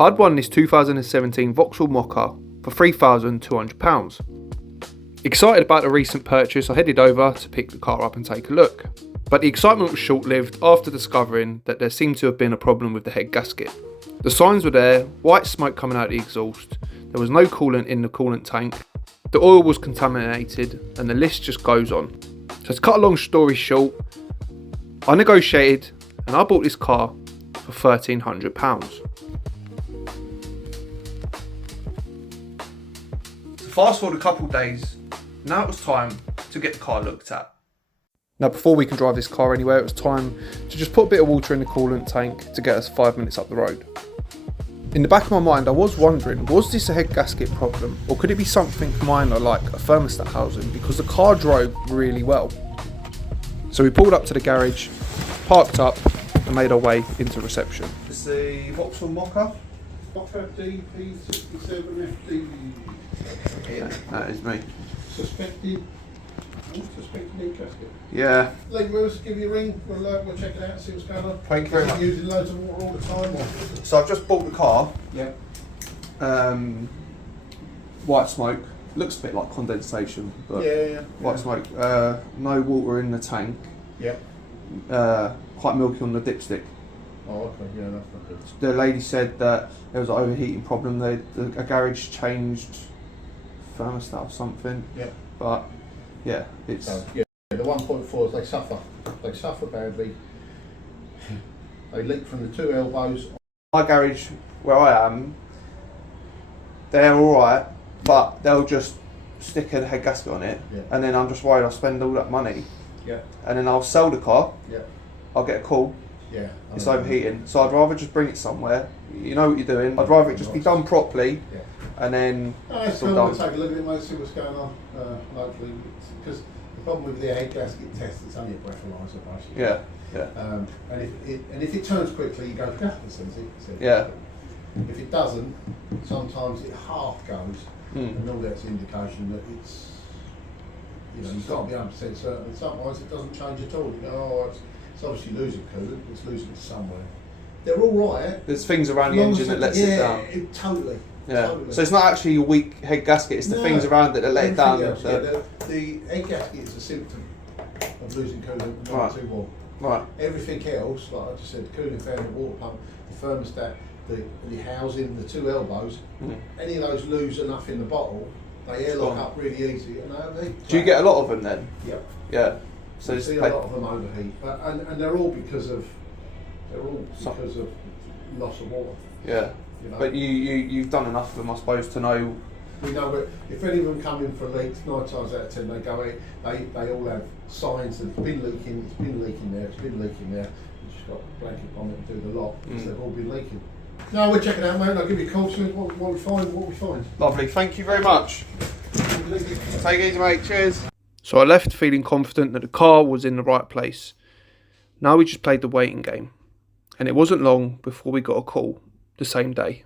I'd won this 2017 Vauxhall Mokka for £3,200. Excited about the recent purchase, I headed over to pick the car up and take a look. But the excitement was short-lived after discovering that there seemed to have been a problem with the head gasket. The signs were there, white smoke coming out the exhaust, there was no coolant in the coolant tank, the oil was contaminated, and the list just goes on. So to cut a long story short, I negotiated and I bought this car for £1,300. So fast forward a couple of days, now it was time to get the car looked at. Now before we can drive this car anywhere, it was time to just put a bit of water in the coolant tank to get us 5 minutes up the road. In the back of my mind, I was wondering, was this a head gasket problem, or could it be something minor like a thermostat housing, because the car drove really well. So we pulled up to the garage, parked up, and made our way into reception. It's the Vauxhall Mokka. Mokka DP67FD. Yeah, that is me. Suspected head gasket. Yeah. Lee, we'll give you a ring. We'll check it out, see what's going on. Thank you very much. Using loads of water all the time. Or? So I've just bought the car. Yeah. White smoke. Looks a bit like condensation, but yeah. White smoke. No water in the tank. Yeah. Quite milky on the dipstick. Oh, okay. Yeah, that's not good. The lady said that there was an overheating problem. A garage changed thermostat or something. Yeah. But yeah, it's. Yeah, the 1.4s they suffer. They suffer badly. They leak from the two elbows. My garage where I am, they're alright, but they'll just stick a head gasket on it, and then I'm just worried I'll spend all that money. Yeah. And then I'll sell the car. Yeah. I'll get a call. Yeah. It's overheating, so I'd rather just bring it somewhere. You know what you're doing. I'd rather it just be done properly, and then it's all done. done. Take a look at it, mate, see what's going on. Hopefully, because the problem with the head gasket test, it's only a breathalyzer, basically. Yeah. And if it turns quickly, you go, it sends it. Yeah. If it doesn't, sometimes it half goes, and all that's an indication that it's, you've got to be 100% certain. And sometimes it doesn't change at all. You go, it's obviously losing coolant, it's losing it somewhere. They're all right. There's things around the engine that lets it down. Totally. Yeah. Totally. So it's not actually a weak head gasket, it's the things around it that let it down. Else, the head gasket is a symptom of losing coolant, not too warm. Right. Everything else, like I just said, the cooling fan, the water pump, the thermostat, the housing, the two elbows, any of those lose enough in the bottle, they airlock up really easy and they overheat. Do you get a lot of them then? Yep. Yeah. So you see a lot of them overheat, and they're all because of loss of water. Yeah. But you've done enough of them, I suppose, to know. We know that if any of them come in for leaks, 9 times out of 10 they go in. They all have signs that it's been leaking there. You just got a blanket on it and do the lot because they've all been leaking. No, we'll check it out, mate. I'll give you a call soon. What we find. Lovely. Thank you very much. Take it easy, mate. Cheers. So I left feeling confident that the car was in the right place. Now we just played the waiting game, and it wasn't long before we got a call the same day.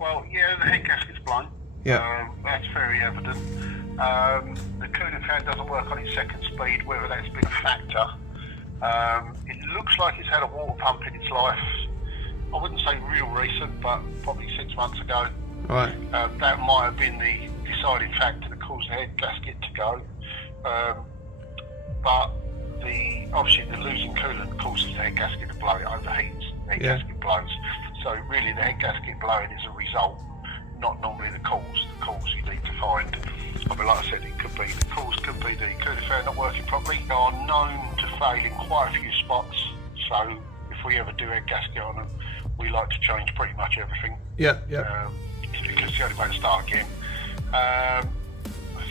Well, yeah, the head gasket's blown. Yeah. That's very evident. The cooling fan doesn't work on its second speed, whether that's been a factor. It looks like it's had a water pump in its life. I wouldn't say real recent, but probably 6 months ago. Right. That might have been the deciding factor that caused the head gasket to go. But obviously the losing coolant causes the head gasket to blow. It overheats. The head gasket blows. So really the head gasket blowing is a result, not normally the cause. The cause you need to find. I mean, like I said, the cause could be the cooling fan not working properly. They are known to fail in quite a few spots. So if we ever do head gasket on them, we like to change pretty much everything. Yeah. Because it's the only way to start again.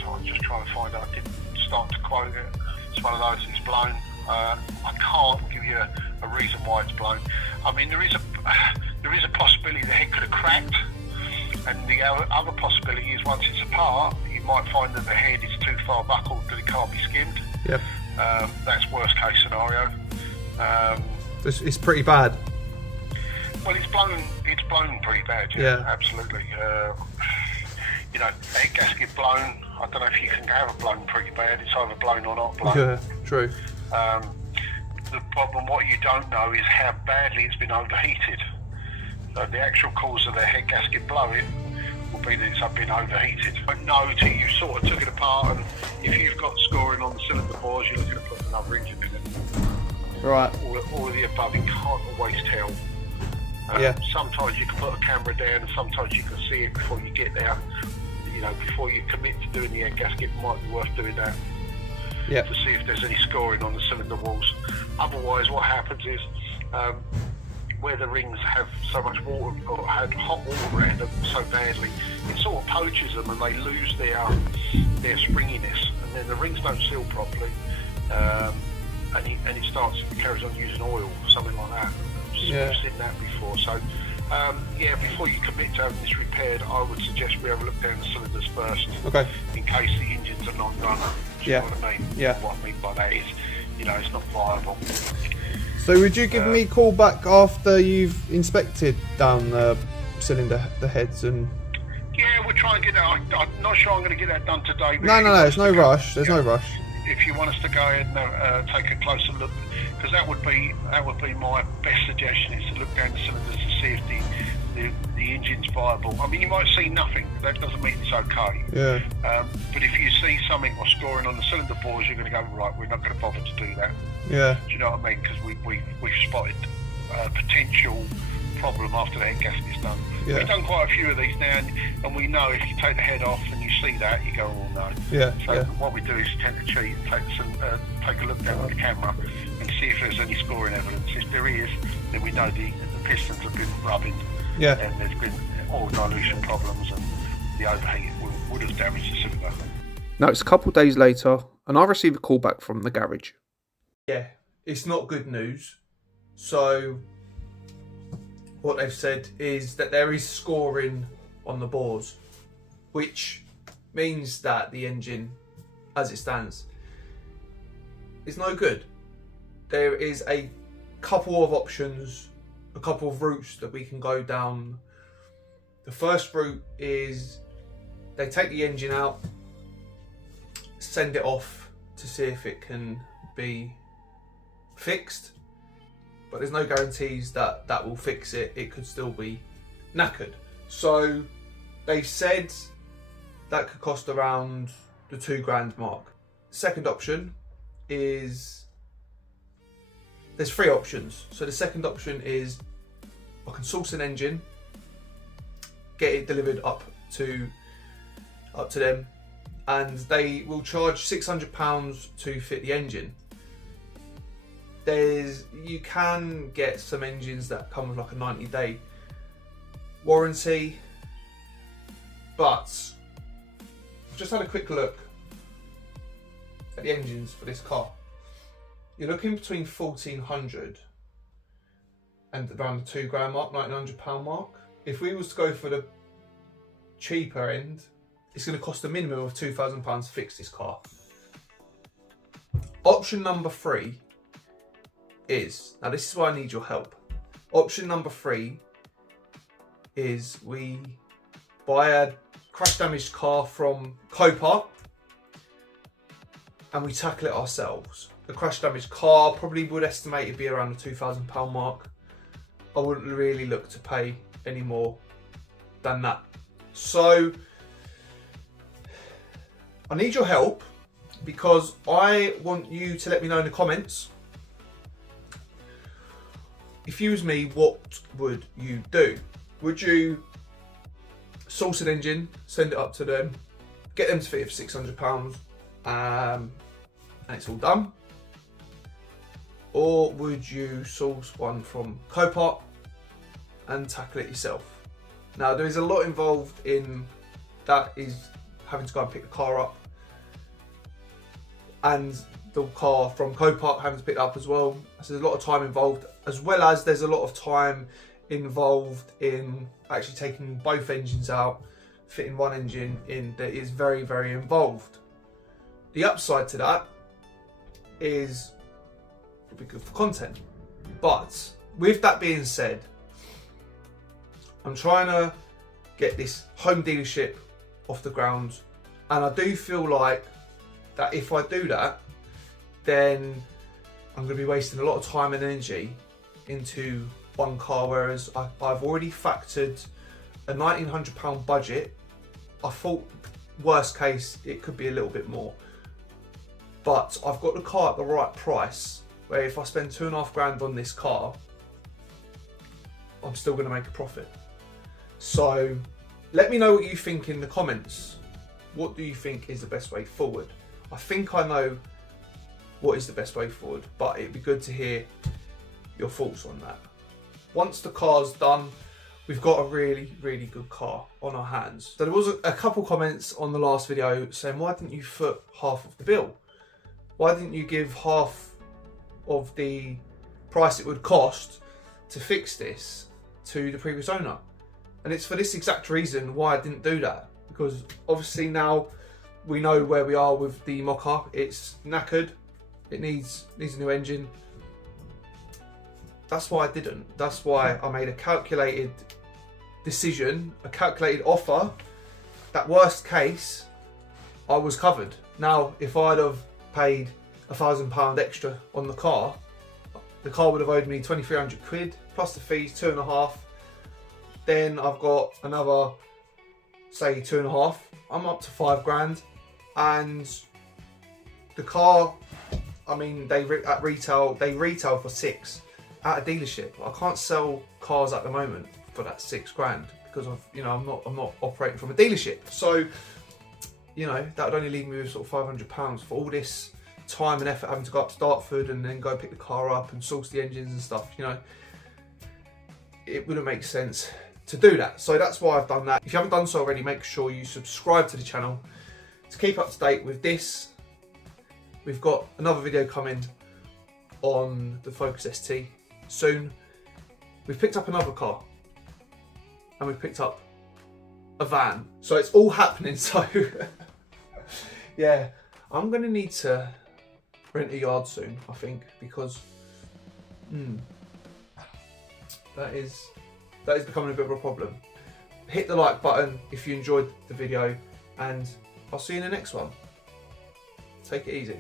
So I'm just trying to find out. I didn't start to quote it. It's one of those that's blown. I can't give you a reason why it's blown. I mean, there is a possibility the head could have cracked, and the other possibility is once it's apart, you might find that the head is too far buckled that it can't be skimmed. Yep. That's worst case scenario. It's pretty bad. Well, it's blown pretty bad. Yeah. Absolutely. The head gasket blown. I don't know if you can have it blown pretty bad. It's either blown or not blown. Yeah, true. The problem, what you don't know, is how badly it's been overheated. The actual cause of the head gasket blowing will be that it's been overheated. I know till you sort of took it apart, and if you've got scoring on the cylinder bores, you're looking at putting another engine in it. Right. All of the above, you can't always tell. Yeah. Sometimes you can put a camera down, and sometimes you can see it before you get there. You know, before you commit to doing the head gasket, it might be worth doing that. Yeah. To see if there's any scoring on the cylinder walls. Otherwise, what happens is, where the rings have so much water or had hot water around them so badly, it sort of poaches them and they lose their springiness, and then the rings don't seal properly, and it carries on using oil, something like that. I've seen that before. So before you commit to having this repaired, I would suggest we have a look down the cylinders first. Okay. In case the engines are non-runner. Do you know what I mean? Yeah. What I mean by that is, you know, it's not viable. So would you give me a call back after you've inspected down the cylinder, the heads, and... Yeah, we'll try and get that. I'm not sure I'm going to get that done today. No, there's no rush. There's no rush. If you want us to go ahead and take a closer look, because that would be my best suggestion, is to look down the cylinders to see if the engine's viable. I mean, you might see nothing. That doesn't mean it's okay. Yeah. But if you see something or scoring on the cylinder bores, you're going to go, right, we're not going to bother to do that. Yeah. Do you know what I mean? Because we've spotted a potential problem after the head gasket's done. Yeah. We've done quite a few of these now, and we know if you take the head off and you see that, you go, oh no. Yeah. So what we do is tend to cheat and take a look down at the camera and see if there's any scoring evidence. If there is, then we know the pistons have been rubbing. Yeah. And there's been oil dilution problems, and the overheat would have damaged the cylinder. Now it's a couple of days later, and I receive a call back from the garage. Yeah, it's not good news. So what they've said is that there is scoring on the bores, which means that the engine, as it stands, is no good. There is a couple of options, a couple of routes that we can go down. The first route is they take the engine out, send it off to see if it can be fixed, but there's no guarantees that that will fix it. It could still be knackered. So they've said that could cost around the £2,000 mark. Second option is, there's three options. So the second option is I can source an engine, get it delivered up to them, and they will charge £600 to fit the engine. You can get some engines that come with like a 90-day warranty, but I've just had a quick look at the engines for this car. You're looking between £1,400 and around the £2,000 mark, £1,900 mark. If we was to go for the cheaper end, it's going to cost a minimum of £2,000 to fix this car. Option number 3 is, now this is why I need your help. Option number 3 is we buy a crash damaged car from Copart and we tackle it ourselves. The crash damaged car probably would estimate it'd be around the £2,000 mark. I wouldn't really look to pay any more than that. So I need your help, because I want you to let me know in the comments, if you was me, what would you do? Would you source an engine, send it up to them, get them to fit it for £600, and it's all done? Or would you source one from Copart and tackle it yourself? Now there is a lot involved in that, is having to go and pick the car up, and the car from Copart having to pick it up as well. So there's a lot of time involved, as well as there's a lot of time involved in actually taking both engines out, fitting one engine in. That is very, very involved. The upside to that is it'd be good for content. But with that being said, I'm trying to get this home dealership off the ground, and I do feel like that if I do that, then I'm going to be wasting a lot of time and energy into one car, whereas I've already factored a £1,900 budget. I thought worst case it could be a little bit more, but I've got the car at the right price, where if I spend £2,500 on this car, I'm still going to make a profit. So let me know what you think in the comments. What do you think is the best way forward? I think I know what is the best way forward, but it'd be good to hear your thoughts on that. Once the car's done, we've got a really, really good car on our hands. So there was a couple comments on the last video saying, why didn't you foot half of the bill? Why didn't you give half of the price it would cost to fix this to the previous owner? And it's for this exact reason why I didn't do that, because obviously now we know where we are with the Mokka. It's knackered, it needs a new engine. That's why I didn't. That's why I made a calculated decision, a calculated offer, that worst case I was covered. Now if I'd have paid £1,000 extra on the car would have owed me 2,300 quid plus the fees, 2.5. Then I've got another, say 2.5. I'm up to £5,000, and the car, I mean, at retail they retail for 6 at a dealership. I can't sell cars at the moment for that £6,000 because of, you know, I'm not operating from a dealership. So, you know, that would only leave me with sort of £500 for all this time and effort having to go up to Dartford and then go pick the car up and source the engines and stuff. You know, it wouldn't make sense to do that. So that's why I've done that. If you haven't done so already, make sure you subscribe to the channel to keep up to date with this. We've got another video coming on the Focus ST soon. We've picked up another car and we've picked up a van. So it's all happening. So yeah, I'm gonna need to rent a yard soon, I think, because that is becoming a bit of a problem. Hit the like button if you enjoyed the video, and I'll see you in the next one. Take it easy.